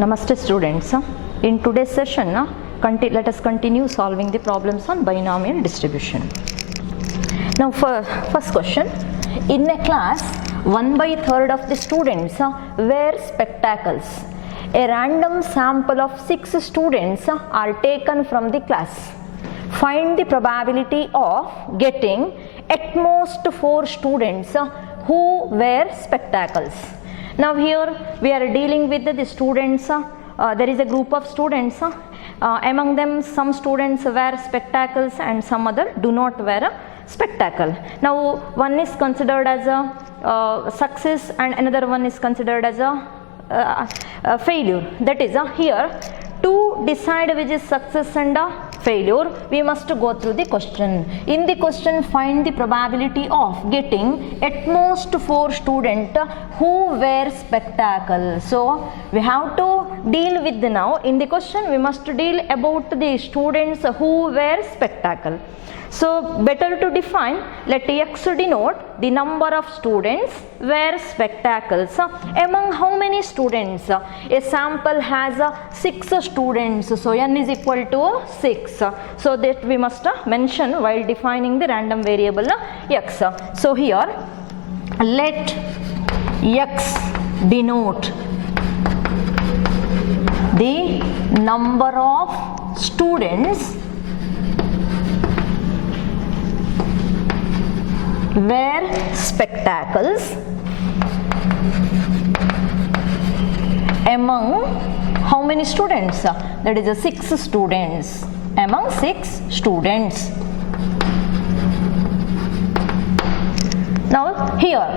Namaste students. In today's session, let us continue solving the problems on binomial distribution. Now for first question, in a class 1/3 of the students wear spectacles. A random sample of 6 students are taken from the class. Find the probability of getting at most 4 students who wear spectacles. Now here we are dealing with the students, there is a group of students, among them some students wear spectacles and some other do not wear a spectacle. Now one is considered as a success and another one is considered as a failure. That is here to decide which is success and a failure, we must go through the question. In the question, find the probability of getting at most 4 students who wear spectacles. So we have to deal with the now. In the question, we must deal about the students who wear spectacle. So better to define, let X denote the number of students wear spectacles. Among how many students? A sample has 6 students, so n is equal to 6. So that we must mention while defining the random variable x. So here let x denote the number of students wear spectacles among how many students? That is 6 students. Among 6 students. Now here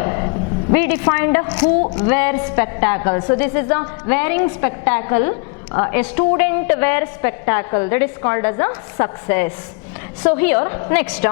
we defined who wear spectacles. So this is a wearing spectacle. A student wears spectacle, that is called as a success. So here next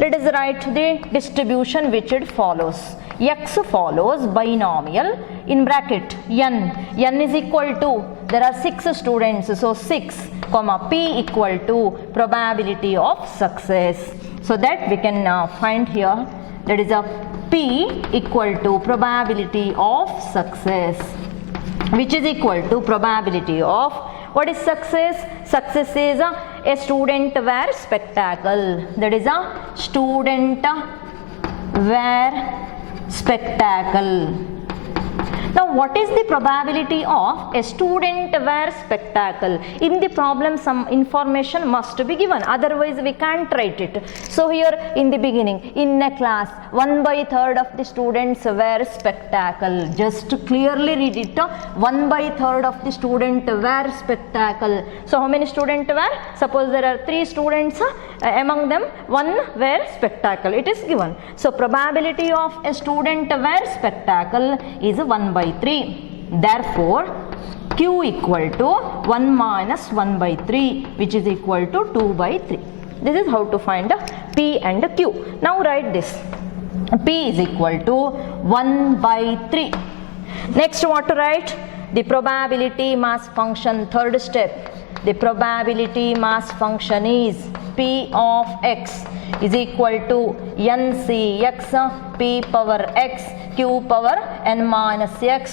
let us write the distribution which it follows. X follows binomial in bracket n. N is equal to, there are 6 students, so 6 comma p equal to probability of success. So that we can find here, that is a p equal to probability of success, which is equal to probability of, what is success? Success is a student wear spectacle, that is a student wear spectacle. Now what is the probability of a student wear spectacle? In the problem some information must be given, otherwise we can't write it. So here in the beginning, in a class 1/3 of the students wear spectacle. Just to clearly read it, 1/3 of the student wear spectacle. So how many students wear? Suppose there are 3 students, among them 1 wear spectacle, it is given. So probability of a student wear spectacle is 1/3. Therefore q equal to 1 minus 1/3, which is equal to 2/3. This is how to find p and q. Now write this, p is equal to 1/3. Next what to write? The probability mass function, third step. The probability mass function is p of x is equal to ncx p power x q power n minus x.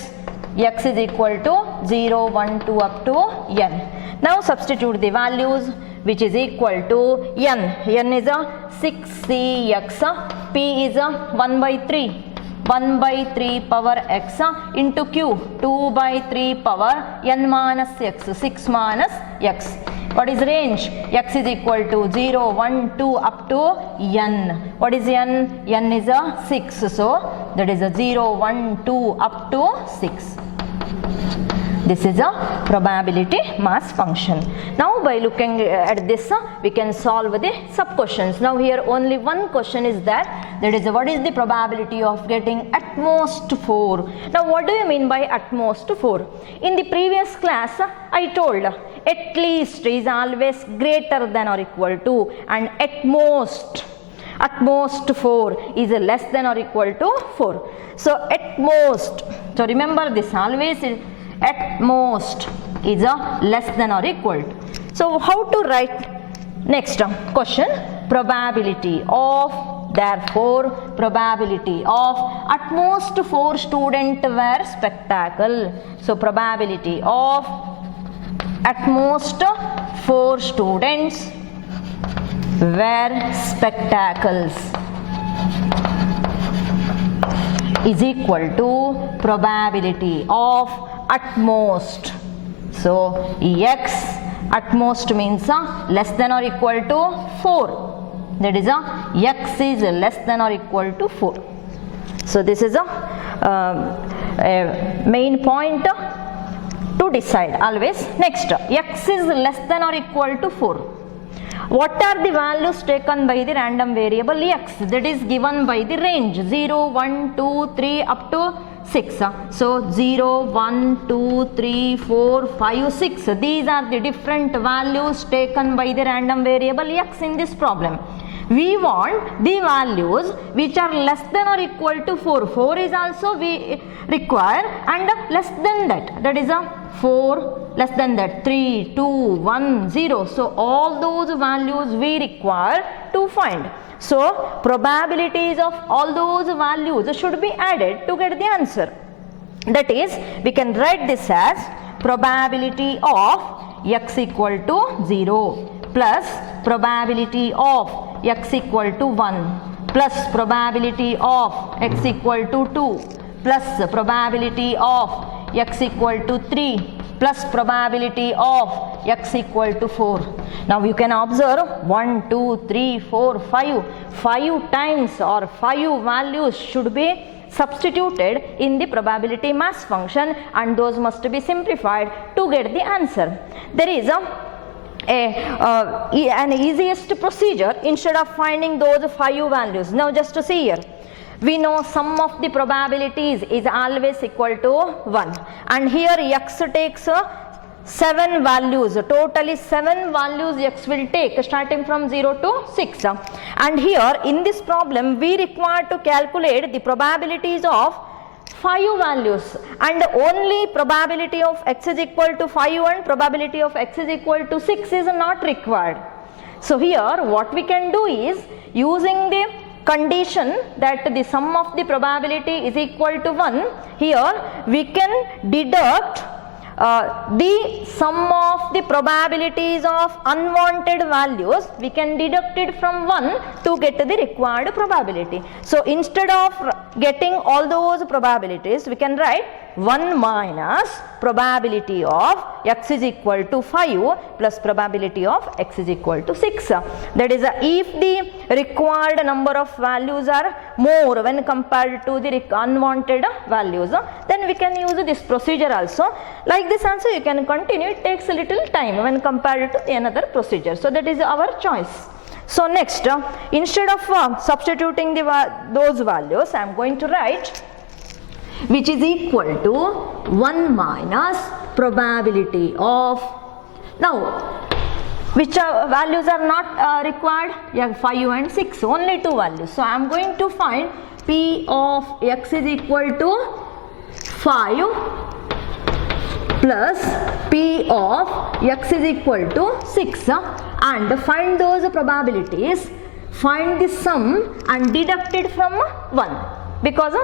X is equal to 0, 1, 2 up to n. Now substitute the values, which is equal to n. N is a 6cx, p is a 1/3. 1/3 power x into q, 2/3 power n minus x, 6 minus x. What is range? X is equal to 0, 1, 2 up to n. What is n? N is a 6, so that is a 0, 1, 2 up to 6. This is a probability mass function. Now by looking at this, we can solve the sub questions. Now here only one question is there, that is what is the probability of getting at most 4. Now what do you mean by at most 4? In the previous class I told at least is always greater than or equal to, and at most 4 is less than or equal to 4. So at most, so remember this, always at most is a less than or equal to. So how to write next question? Probability of Therefore, probability of at most 4 students wear spectacle. So, probability of at most 4 students wear spectacles is equal to probability of at most. So, X at most means less than or equal to 4. That is X is less than or equal to 4. So, this is a main point to decide always. Next, X is less than or equal to 4. What are the values taken by the random variable X? That is given by the range 0, 1, 2, 3 up to 6. So, 0, 1, 2, 3, 4, 5, 6. These are the different values taken by the random variable X in this problem. We want the values which are less than or equal to 4. 4 is also we require, and less than that. That is 4, less than that 3, 2, 1, 0. So, all those values we require to find. So, probabilities of all those values should be added to get the answer. That is, we can write this as probability of X equal to 0 plus probability of X equal to 1 plus probability of X equal to 2 plus probability of X equal to 3 plus probability of X equal to 4. Now you can observe 1, 2, 3, 4, 5. 5 times or 5 values should be substituted in the probability mass function, and those must be simplified to get the answer. There is an easiest procedure instead of finding those 5 values. Now just to see here, we know sum of the probabilities is always equal to 1, and here X takes 7 values, totally 7 values X will take starting from 0 to 6, and here in this problem we require to calculate the probabilities of 5 values, and only probability of X is equal to 5 and probability of X is equal to 6 is not required. So here what we can do is, using the condition that the sum of the probability is equal to 1, here we can deduct the sum of the probabilities of unwanted values. We can deduct it from 1 to get the required probability. So instead of getting all those probabilities, we can write 1 minus probability of X is equal to 5 plus probability of X is equal to 6. That is, if the required number of values are more when compared to the unwanted values, then we can use this procedure also. Like this also you can continue, it takes a little time when compared to another procedure. So that is our choice. So next, instead of substituting those values, I am going to write which is equal to 1 minus probability of, now which values are not required? Yeah, 5 and 6, only 2 values. So I am going to find P of X is equal to 5 plus P of X is equal to 6, and find those probabilities, find the sum and deduct it from 1, because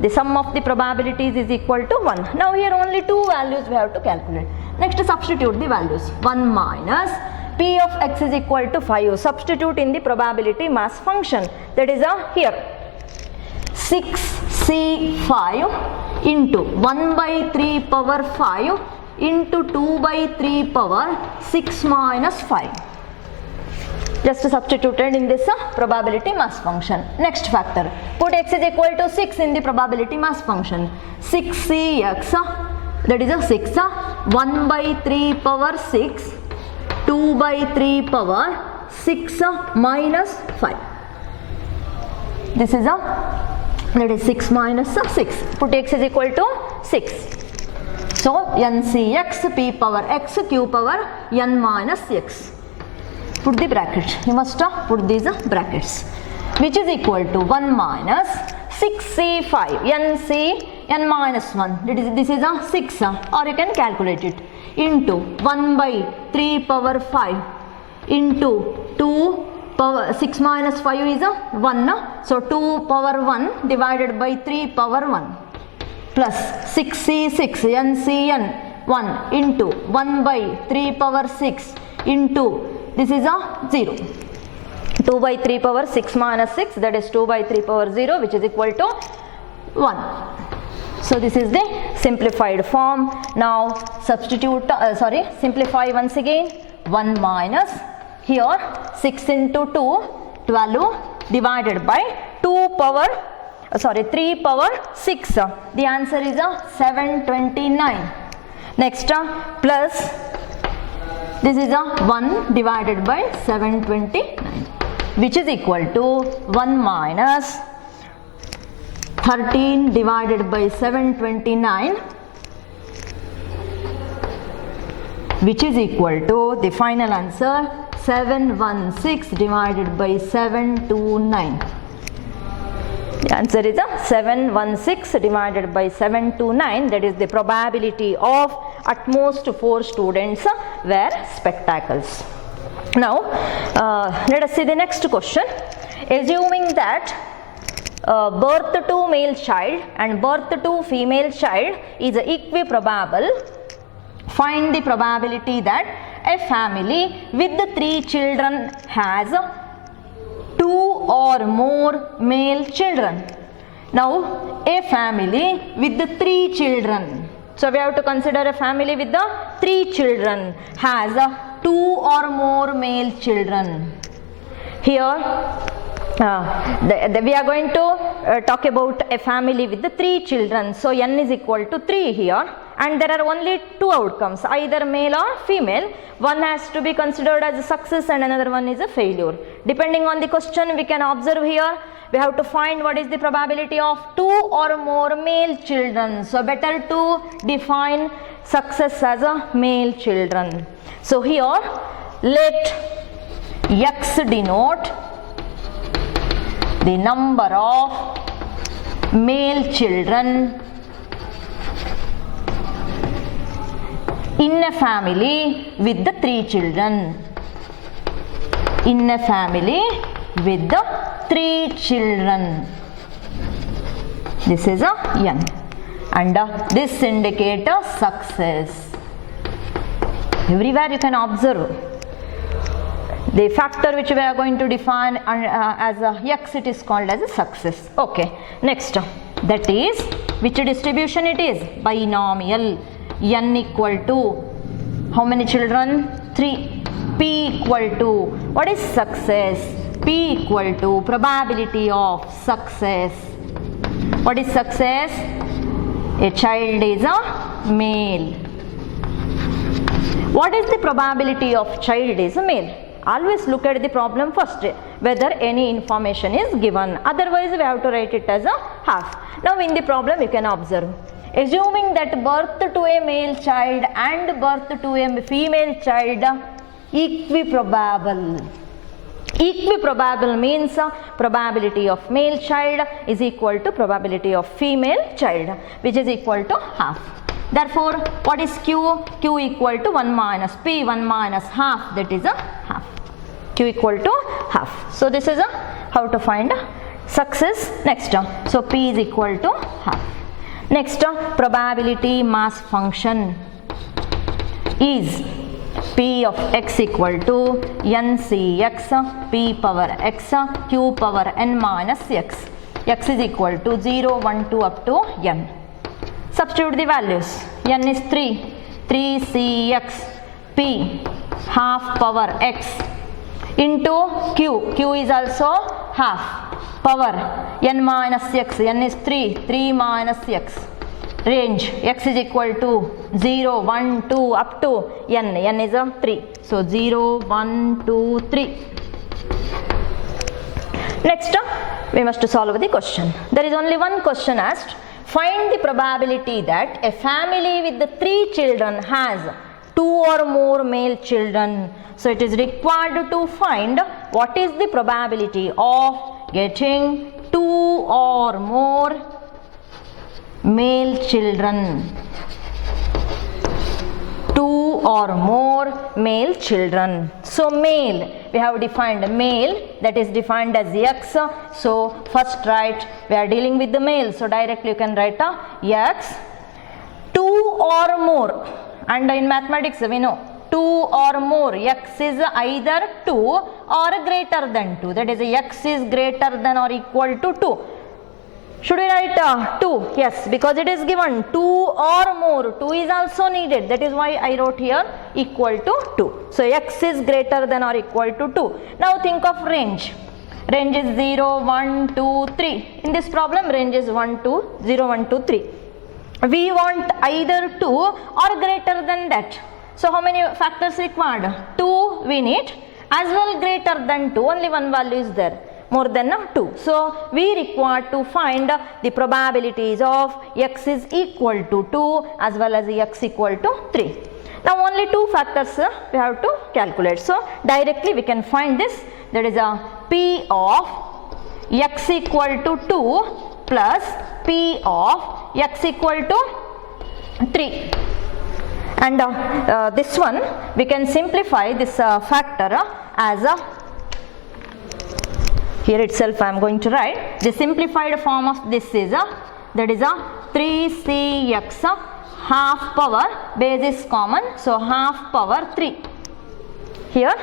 the sum of the probabilities is equal to 1. Now here only 2 values we have to calculate. Next, substitute the values. 1 minus P of X is equal to 5. Substitute in the probability mass function. That is here 6C5 into 1 by 3 power 5 into 2 by 3 power 6 minus 5. Just substituted in this probability mass function. Next factor, put X is equal to 6 in the probability mass function. 6Cx, that is a 6, 1 by 3 power 6, 2 by 3 power 6 minus 5. This is that is 6 minus 6. Put X is equal to 6. So NCX P power X Q power N minus X. Put the brackets, you must put these brackets, which is equal to 1 minus 6C5 NC N minus 1, this is a 6, or you can calculate it, into 1 by 3 power 5 into 2 power 6 minus 5 is a 1. So 2 power 1 divided by 3 power 1 plus 6c6 ncn 1 into 1 by 3 power 6 into this is a 0. 2 by 3 power 6 minus 6, that is 2 by 3 power 0, which is equal to 1. So this is the simplified form. Now substitute, simplify once again. 1 minus, here 6 into 2, 12 divided by 3 power 6. The answer is 729. Next plus, this is 1 divided by 729, which is equal to 1 minus 13 divided by 729, which is equal to the final answer 716 divided by 729. The answer is 716 divided by 729. That is the probability of at most 4 students wear spectacles. Now let us see the next question. Assuming that birth to male child and birth to female child is equiprobable, find the probability that a family with 3 children has 2 or more male children. Now a family with 3 children, so we have to consider a family with 3 children has 2 or more male children. Here we are going to talk about a family with 3 children. So n is equal to 3 here, and there are only 2 outcomes, either male or female. One has to be considered as a success and another one is a failure. Depending on the question, we can observe here, we have to find what is the probability of 2 or more male children. So better to define success as a male children. So here let X denote the number of male children in a family with 3 children. In a family with 3 children. This is a n, and this indicates a success. Everywhere you can observe the factor which we are going to define as a X, it is called as a success. Okay, next, that is which distribution it is? Binomial. N equal to how many children? 3. P equal to what is success? P equal to probability of success. What is success? A child is a male. What is the probability of child is a male? Always look at the problem first, whether any information is given. Otherwise, we have to write it as a half. Now, in the problem, you can observe. Assuming that birth to a male child and birth to a female child equiprobable. Equiprobable means probability of male child is equal to probability of female child, which is equal to half. Therefore, what is Q? Q equal to 1 minus P, 1 minus half, that is a half. Q equal to half. So this is a how to find success. Next, so P is equal to half. Next, probability mass function is P of x equal to NCX P power x Q power n minus x. X is equal to 0, 1, 2 up to n. Substitute the values. N is 3, 3cx P half power x into Q. Q is also half power n minus x. N is 3, 3 minus x. Range x is equal to 0, 1, 2 up to n. N is a 3. So 0, 1, 2, 3. Next, we must solve the question. There is only one question asked. Find the probability that a family with the 3 children has 2 or more male children. So it is required to find what is the probability of getting 2 or more male children. 2 or more male children. So male we have defined male, that is defined as x. So first write, we are dealing with the male, so directly you can write x, 2 or more, and in mathematics we know 2 or more, x is either 2 or greater than 2, that is x is greater than or equal to 2. Should we write 2? Yes, because it is given 2 or more, 2 is also needed, that is why I wrote here equal to 2. So x is greater than or equal to 2. Now think of range. Range is 0, 1, 2, 3. In this problem range is 1, 2, 0, 1, 2, 3. We want either 2 or greater than that. So how many factors required? 2 we need, as well greater than 2, only one value is there, more than 2. So we require to find the probabilities of x is equal to 2 as well as x equal to 3. Now only 2 factors we have to calculate. So directly we can find this, that is a p of x equal to 2 plus p of x equal to 3. And this one we can simplify this factor as a, here itself I am going to write, the simplified form of this is that is 3cx half power, base is common, so half power 3. Here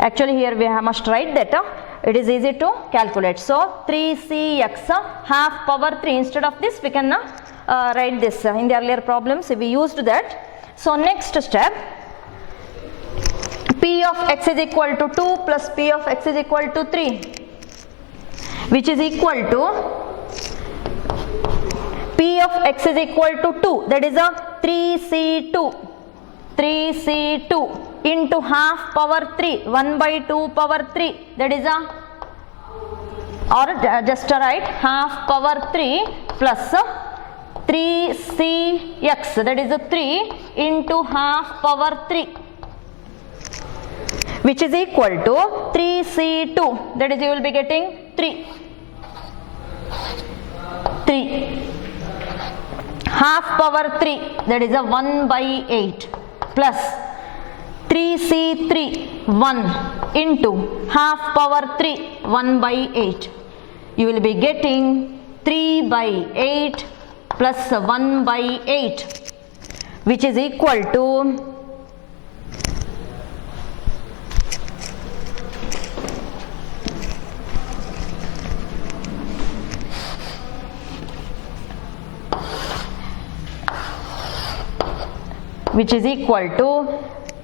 actually here we must write that it is easy to calculate. So 3cx half power 3, instead of this we can write this. In the earlier problems we used that. So next step, p of x is equal to 2 plus p of x is equal to 3, which is equal to p of x is equal to 2, that is a 3c2 into half power 3, 1 by 2 power 3, that is a, or just write half power 3 plus 3cx, that is a 3 into half power 3, which is equal to 3c2, that is you will be getting 3 half power 3, that is a 1 by 8 plus 3c3 1 into half power 3 1 by 8, you will be getting 3 by 8 plus 1 by 8, which is equal to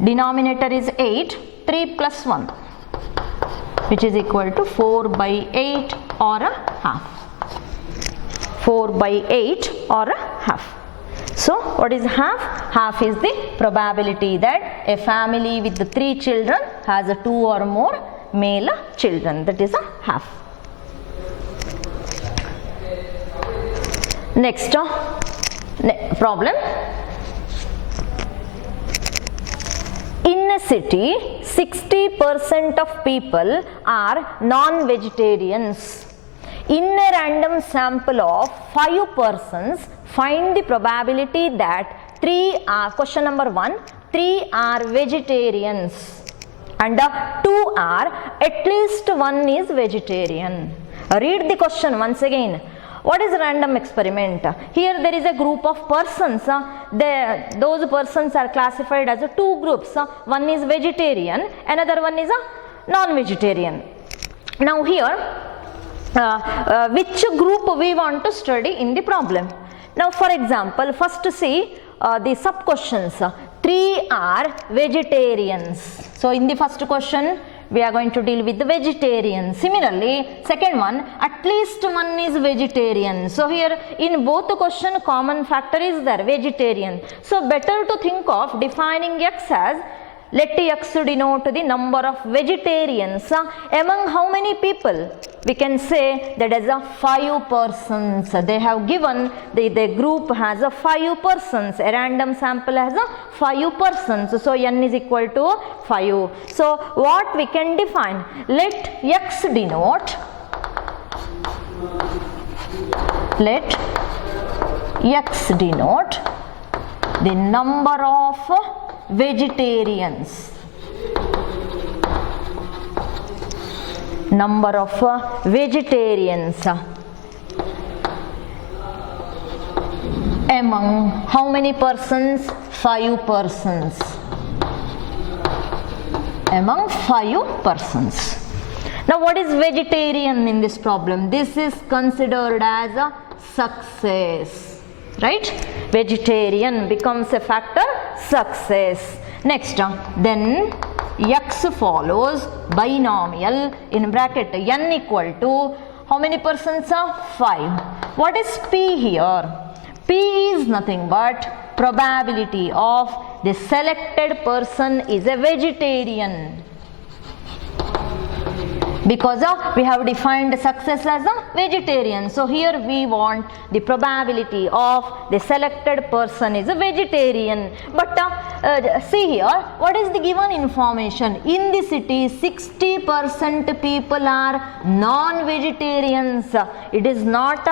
denominator is 8, 3 plus 1, which is equal to 4 by 8 or a half. 4 by 8 or a half. So what is half? Half is the probability that a family with the 3 children has a 2 or more male children, that is a half. Next problem. In a city, 60% of people are non-vegetarians. In a random sample of 5 persons, find the probability that 3 are, question number 1, 3 are vegetarians and 2 are, at least 1 is vegetarian. Read the question once again. What is random experiment? Here there is a group of persons. Those persons are classified as 2 groups. One is vegetarian, another one is a non-vegetarian. Now here, which group we want to study in the problem? Now for example, first see the sub questions. 3 are vegetarians. So in the first question, we are going to deal with the vegetarian. Similarly, second one, at least 1 is vegetarian. So here in both the question, common factor is there, vegetarian. So better to think of defining x as, let x denote the number of vegetarians among how many people? We can say that as a 5 persons. They have given, the group has a 5 persons. A random sample has a 5 persons. So n is equal to 5. So what we can define? Let x denote, let x denote the number of vegetarians number of vegetarians among how many persons? 5 persons. Among 5 persons. Now what is vegetarian in this problem? This is considered as a success, right? Vegetarian becomes a factor success. Next, then x follows binomial in bracket n equal to how many persons are 5. What is p here? P is nothing but probability of the selected person is a vegetarian, because we have defined success as a vegetarian. So here we want the probability of the selected person is a vegetarian. But see here, what is the given information? In the city 60% people are non-vegetarians. It is not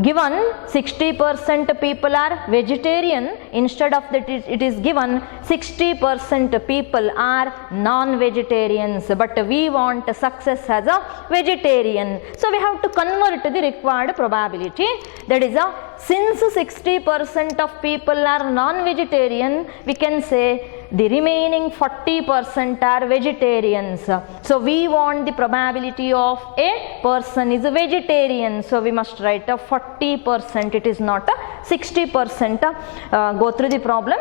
given 60% people are vegetarian. Instead of that it is given 60% people are non-vegetarians, but we want success as a vegetarian. So we have to convert the required probability. That is since 60% of people are non-vegetarian, we can say the remaining 40% are vegetarians. So we want the probability of a person is a vegetarian. So we must write a 40%. It is not a 60%. Go through the problem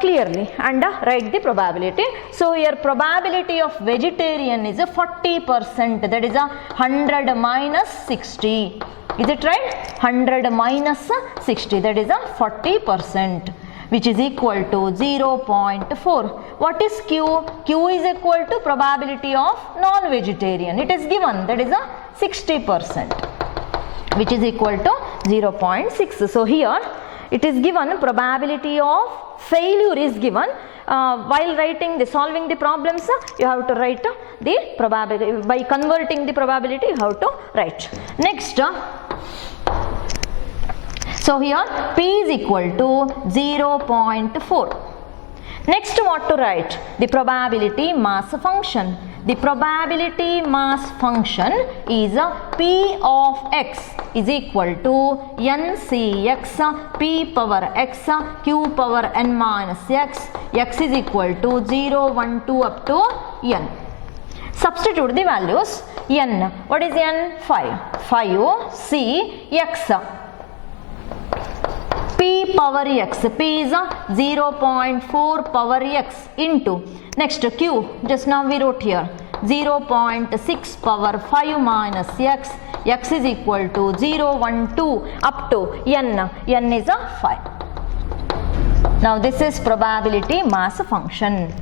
clearly and write the probability. So here probability of vegetarian is a 40%. That is a 100 minus 60. Is it right? 100 minus 60. That is a 40%. Which is equal to 0.4. What is Q? Q is equal to probability of non-vegetarian. It is given, that is a 60%, which is equal to 0.6. So here it is given probability of failure is given. While writing the solving the problems, you have to write the probability. By converting the probability, you have to write. Next, so here P is equal to 0.4. Next, what to write? The probability mass function. The probability mass function is P of x is equal to NCX P power x Q power n minus x. X is equal to 0, 1, 2 up to n. Substitute the values. N. What is n? 5. 5 C x. P power x, P is 0.4 power x into, next Q, just now we wrote here, 0.6 power 5 minus x, x is equal to 0, 1, 2 up to n, n is 5. Now this is probability mass function.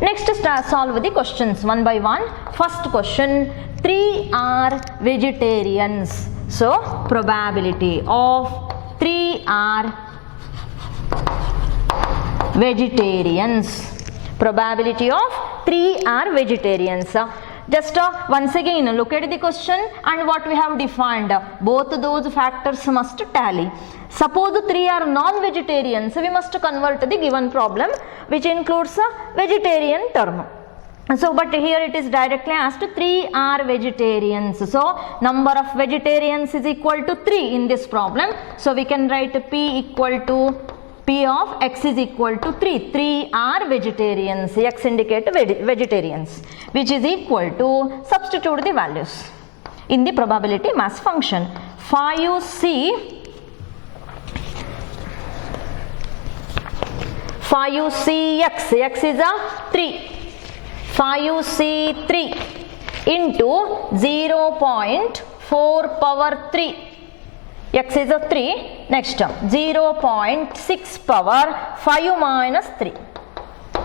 Next, solve the questions one by one. First question, 3 are vegetarians. So probability of 3 are vegetarians. Probability of 3 are vegetarians. Just once again look at the question and what we have defined. Both those factors must tally. Suppose 3 are non-vegetarians, we must convert the given problem which includes a vegetarian term. So, but here it is directly asked 3 are vegetarians. So, number of vegetarians is equal to 3 in this problem. So, we can write P equal to P of x is equal to 3. 3 are vegetarians. X indicate vegetarians, which is equal to, substitute the values in the probability mass function. 5C 5Cx, x is a 3. 5C3 into 0.4 power 3, x is a 3, next 0.6 power 5 minus 3.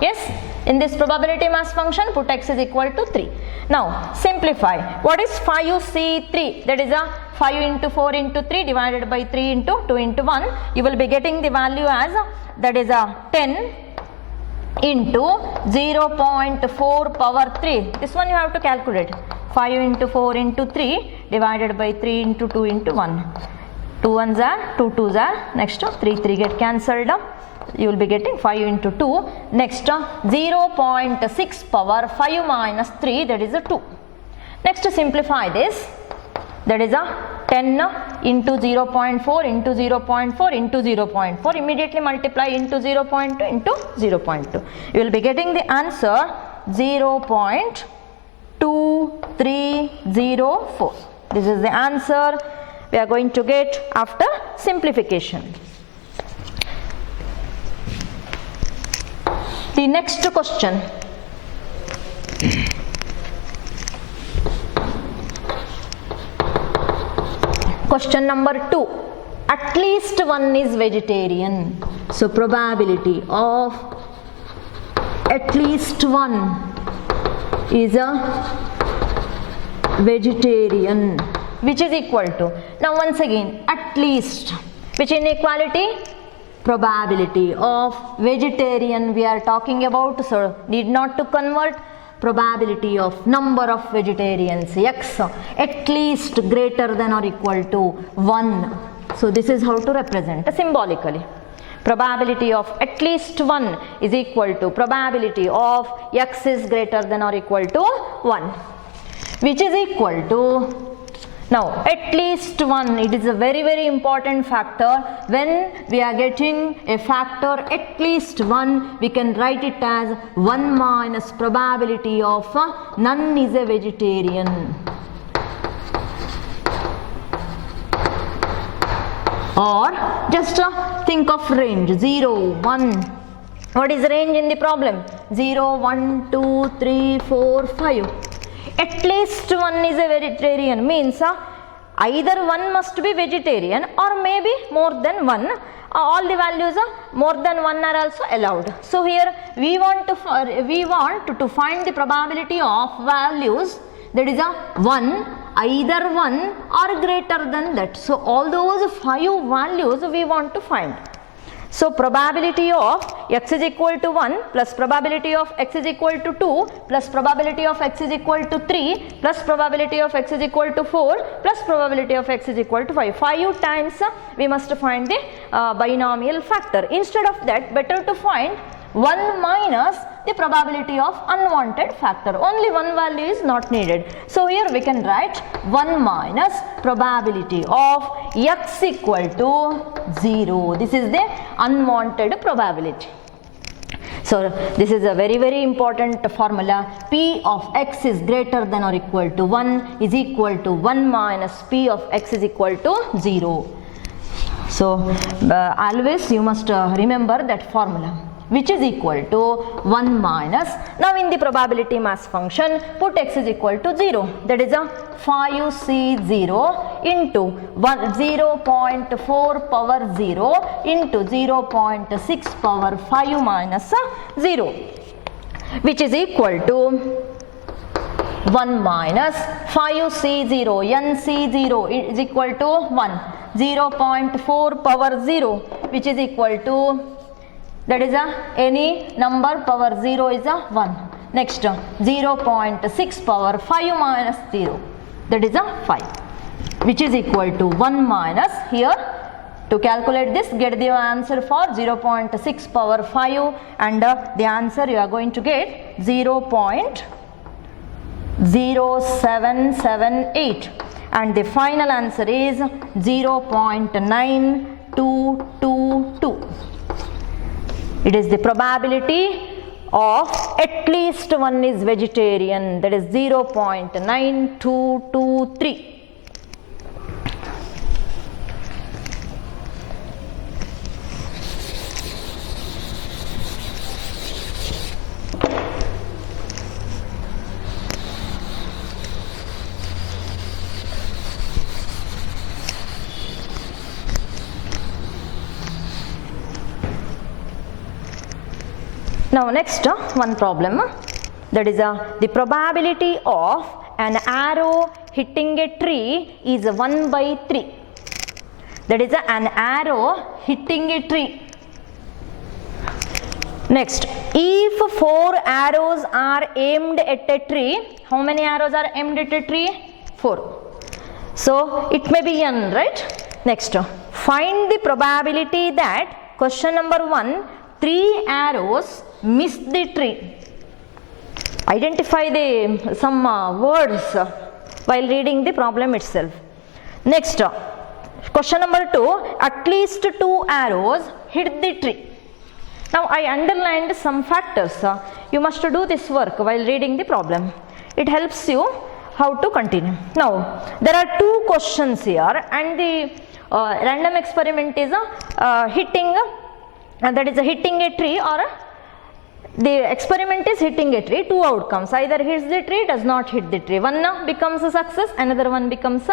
Yes, in this probability mass function put x is equal to 3. Now simplify. What is 5C3? That is a 5 into 4 into 3 divided by 3 into 2 into 1. You will be getting the value as that is a 10 into 0.4 power 3. This one you have to calculate. 5 into 4 into 3 divided by 3 into 2 into 1. 2 ones are, 2 twos are, next 3 get cancelled. You will be getting 5 into 2. Next 0.6 power 5 minus 3, that is a 2. Next, simplify this. That is a 10 into 0.4 into 0.4 into 0.4. Immediately multiply into 0.2 into 0.2. You will be getting the answer 0.2304. This is the answer we are going to get after simplification. The next question. Question number 2. At least one is vegetarian. So probability of at least one is a vegetarian, which is equal to, now once again, at least, which inequality? Probability of vegetarian we are talking about, so need not to convert. Probability of number of vegetarians, x, at least greater than or equal to 1. So this is how to represent symbolically. Probability of at least 1 is equal to probability of x is greater than or equal to 1, which is equal to, now at least 1, it is a very important factor. When we are getting a factor at least 1, we can write it as 1 minus probability of none is a vegetarian. Or just think of range 0, 1. What is range in the problem? 0, 1, 2, 3, 4, 5. At least one is a vegetarian means either one must be vegetarian or maybe more than one. All the values more than one are also allowed. So here we want to find the probability of values, that is a 1, either 1 or greater than that. So all those 5 values we want to find. So probability of x is equal to 1 plus probability of x is equal to 2 plus probability of x is equal to 3 plus probability of x is equal to 4 plus probability of x is equal to 5. 5 times we must find the binomial factor. Instead of that, better to find 1 minus the probability of unwanted factor. Only one value is not needed. So here we can write 1 minus probability of x equal to 0. This is the unwanted probability. So this is a very important formula. P of x is greater than or equal to 1 is equal to 1 minus P of x is equal to 0. So always you must remember that formula, which is equal to 1 minus, now in the probability mass function put x is equal to 0, that is a 5C0 into 0.4 power 0 into 0.6 power 5 minus 0, which is equal to 1 minus 5C0, NC0 is equal to 1, 0.4 power 0, which is equal to, that is any number power 0 is 1. Next 0.6 power 5 minus 0, that is 5, which is equal to 1 minus, here to calculate this, get the answer for 0.6 power 5 and the answer you are going to get 0.0778 and the final answer is 0.9222. It is the probability of at least one is vegetarian, that is 0.9223. Now next one problem, that is the probability of an arrow hitting a tree is 1 by 3. That is an arrow hitting a tree. Next, if 4 arrows are aimed at a tree, how many arrows are aimed at a tree? 4. So it may be n, right? Next, find the probability that, question number 1, 3 arrows miss the tree. Identify the some words while reading the problem itself. Next, question number 2, at least 2 arrows hit the tree. Now I underlined some factors. You must do this work while reading the problem. It helps you how to continue. Now there are 2 questions here, and the random experiment is hitting a tree, or the experiment is hitting a tree. 2 outcomes, either hits the tree, does not hit the tree. One becomes a success, another one becomes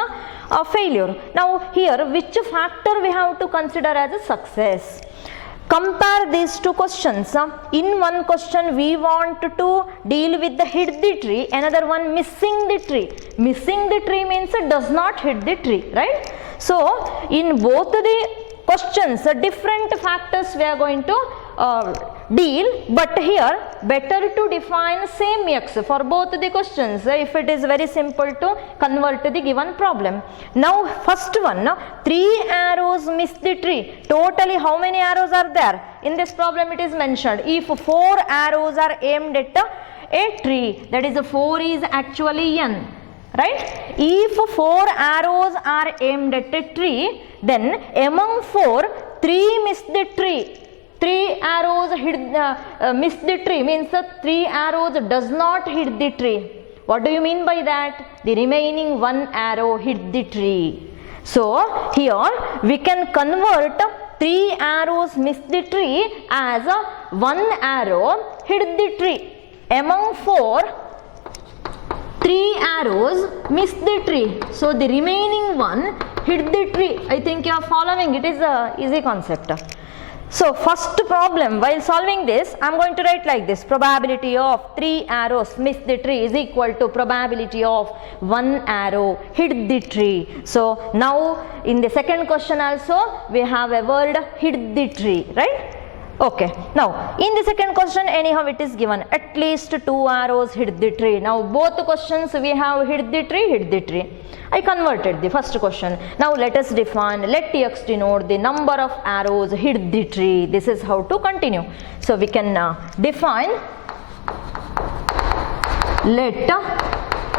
a failure. Now here, which factor we have to consider as a success? Compare these 2 questions. In one question we want to deal with the hit the tree, another one missing the tree. Missing the tree means it does not hit the tree, right? So in both the questions, different factors we are going to deal, but here better to define same x for both the questions if it is very simple to convert the given problem. Now first one, 3 arrows miss the tree. Totally how many arrows are there? In this problem it is mentioned, if 4 arrows are aimed at a tree, that is 4 is actually n, right? If 4 arrows are aimed at a tree, then among 4, 3 miss the tree. 3 arrows miss the tree means 3 arrows does not hit the tree. What do you mean by that? The remaining 1 arrow hit the tree. So here we can convert 3 arrows miss the tree as 1 arrow hit the tree. Among 4, 3 arrows miss the tree. So the remaining 1 hit the tree. I think you are following. It is a easy concept. So first problem, while solving this, I am going to write like this: probability of 3 arrows miss the tree is equal to probability of 1 arrow hit the tree. So now in the second question also we have a word hit the tree, right? Okay. Now in the second question anyhow it is given at least 2 arrows hit the tree. Now both questions we have hit the tree. I converted the first question. Now let us define, let x denote the number of arrows hit the tree. This is how to continue. So we can define, let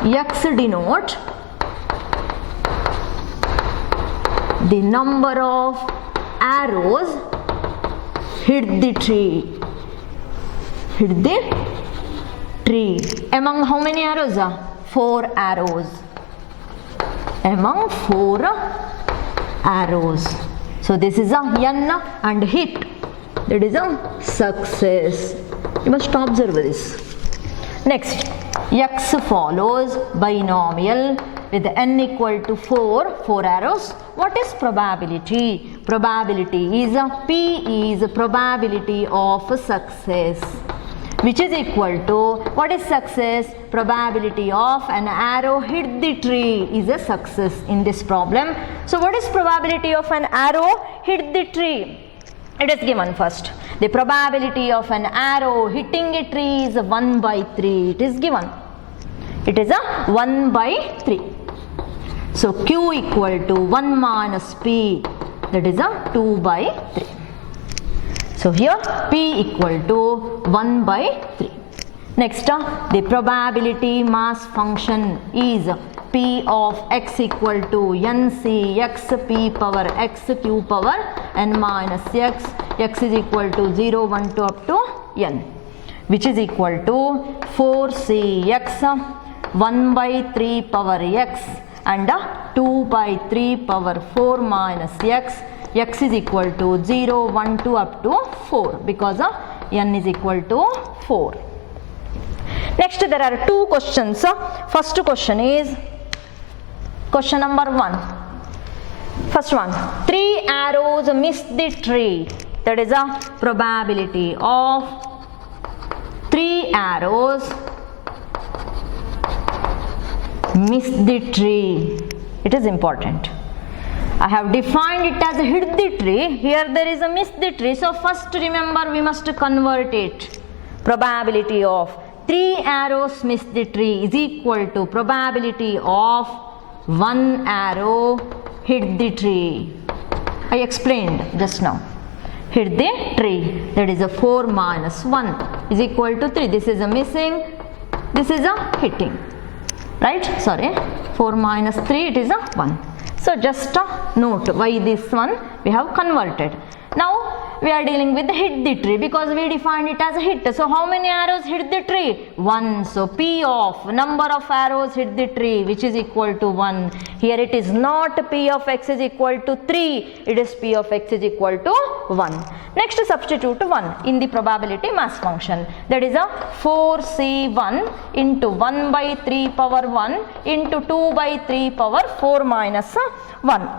x denote the number of arrows hit the tree. Hit the tree. Among how many arrows? 4 arrows. Among 4 arrows. So this is a n and hit. That is a success. You must observe this. Next, x follows binomial with n equal to 4 arrows. What is probability? Probability is P is probability of success, which is equal to, what is success? Probability of an arrow hit the tree is a success in this problem. So what is probability of an arrow hit the tree? It is given first. The probability of an arrow hitting a tree is 1 by 3. It is given. It is a 1 by 3. So Q equal to 1 minus P, that is a 2 by 3. So here P equal to 1 by 3. Next, the probability mass function is P of x equal to nc x p power x q power n minus x. X is equal to 0, 1 to up to n, which is equal to 4cx 1 by 3 power x and 2 by 3 power 4 minus x. X is equal to 0, 1 to up to 4 because n is equal to 4. Next, there are 2 questions. First question is question number 1. First one, 3 arrows miss the tree. That is a probability of 3 arrows miss the tree. It is important. I have defined it as hit the tree. Here there is a miss the tree. So first remember we must convert it. Probability of 3 arrows miss the tree is equal to probability of 1 arrow hit the tree. I explained just now. Hit the tree, that is a 4 minus 1 is equal to 3. This is a missing, this is a hitting. right? Sorry, 4 minus 3, it is a 1. So just note why this one we have converted. Now we are dealing with the hit the tree because we defined it as a hit. So how many arrows hit the tree? 1. So P of number of arrows hit the tree, which is equal to 1. Here it is not P of x is equal to 3, it is P of x is equal to 1. Next substitute 1 in the probability mass function, that is a 4C1 into 1 by 3 power 1 into 2 by 3 power 4 minus 1,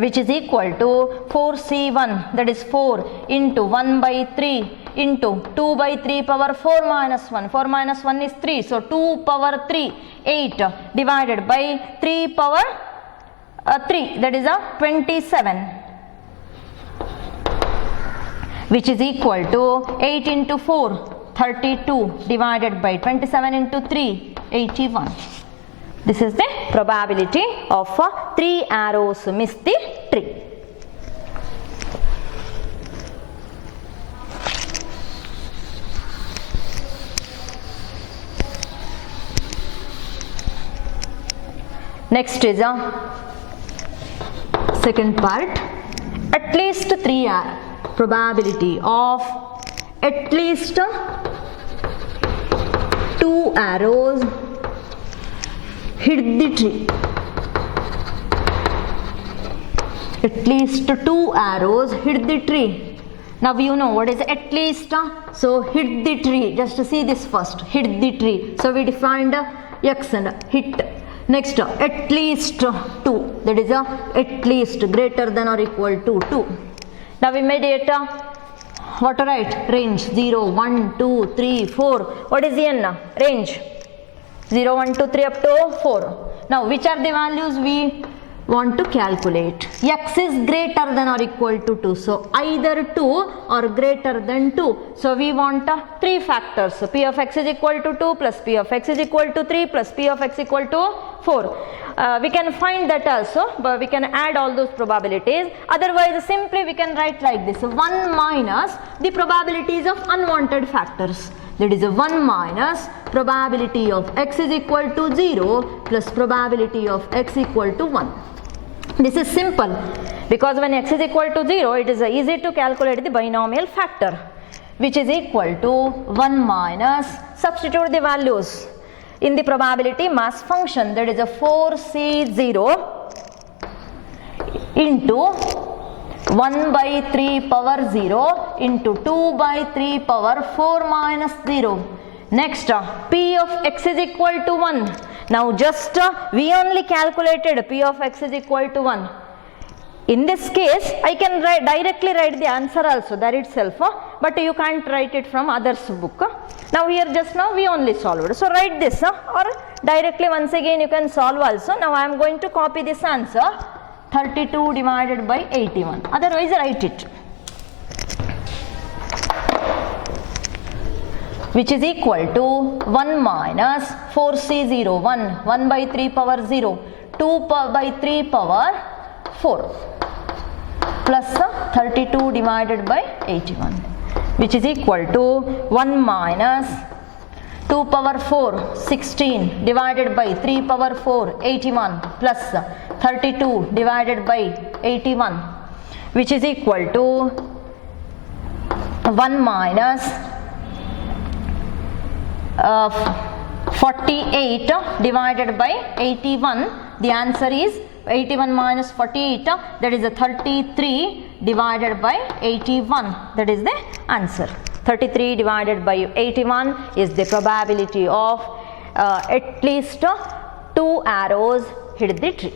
which is equal to 4C1, that is 4 into 1 by 3 into 2 by 3 power 4 minus 1. 4 minus 1 is 3. So 2 power 3, 8 divided by 3 power 3, that is a 27, which is equal to 8 into 4, 32 divided by 27 into 3, 81. This is the probability of 3 arrows miss the tree. Next is a second part. At least 3 are probability of at least 2 arrows hit the tree. At least 2 arrows hit the tree. Now you know what is at least. So hit the tree. Just see this first. Hit the tree. So we defined x and hit. Next at least 2. That is at least greater than or equal to 2. Now we made it what to write? Range 0, 1, 2, 3, 4. What is the n? Range 0, 1, 2, 3 up to 4. Now which are the values we want to calculate? X is greater than or equal to 2. So either 2 or greater than 2. So we want 3 factors. So P of x is equal to 2 plus P of x is equal to 3 plus P of x equal to 4. We can find that also, but we can add all those probabilities. Otherwise simply we can write like this: 1 minus the probabilities of unwanted factors. That is 1 minus probability of x is equal to 0 plus probability of x equal to 1. This is simple because when x is equal to 0, it is easy to calculate the binomial factor, which is equal to 1 minus, substitute the values in the probability mass function, that is a 4C0 into 1 by 3 power 0 into 2 by 3 power 4 minus 0. Next, P of x is equal to 1. Now just we only calculated P of x is equal to 1. In this case, I can directly write the answer also there itself, but you can't write it from others book. Now here just now we only solved. So write this or directly once again you can solve also. Now I am going to copy this answer, 32 divided by 81. Otherwise write it, which is equal to 1 minus 4C01, 1 by 3 power 0, 2 by 3 power 4 plus 32 divided by 81, which is equal to 1 minus 2 power 4, 16 divided by 3 power 4, 81 plus 32 divided by 81, which is equal to 1 minus 48 divided by 81. The answer is 81 minus 48, that is a 33 divided by 81. That is the answer. 33 divided by 81 is the probability of at least 2 arrows hit the tree.